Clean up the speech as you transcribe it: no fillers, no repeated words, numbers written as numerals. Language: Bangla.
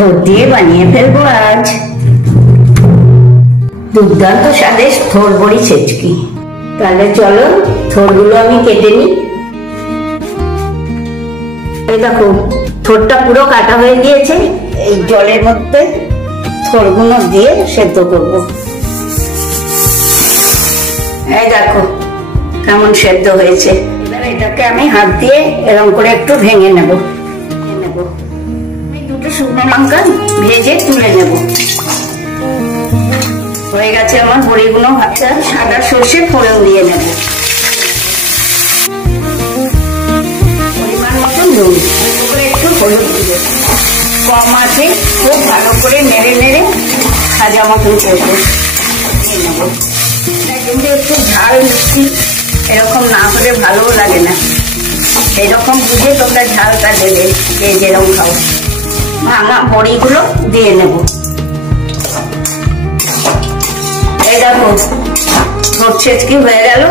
থোড় দিয়ে বানিয়ে ফেলবো আজ দুর্দান্ত স্বাদের থোড় বড়ি ছেচকি। তাহলে চলো থোড়গুলো আমি কেটে নিই। এই দেখো থোড়টা পুরো কাটা হয়ে গিয়েছে। এই জলের মধ্যে থোড়গুলো দিয়ে সেদ্ধ করব। এই দেখো কেমন সেদ্ধ হয়েছে। এবার এটাকে আমি হাত দিয়ে এরকম করে একটু ভেঙে নেব। আমি দুটো শুকনো লঙ্কা ভেজে তুলে নেব। হয়ে গেছে আমার বড়িগুলো। সাদা সর্ষে ফোড়ন দিয়ে নেব। পরিমাণ মতো নুন, একটু হলুদ দিয়ে কম আছে খুব ভালো করে নেড়ে নেড়ে ভাজা মতন করবো নেব। কিন্তু একটু ঝাল মিষ্টি এরকম না হলে ভালোও লাগে না। এরকম বুঝে তোমরা ঝালটা দেবে যে যেরকম খাও। ভাঙা বড়িগুলো দিয়ে নেব। এই দেখো থোড় ছেচকি হয়ে গেল।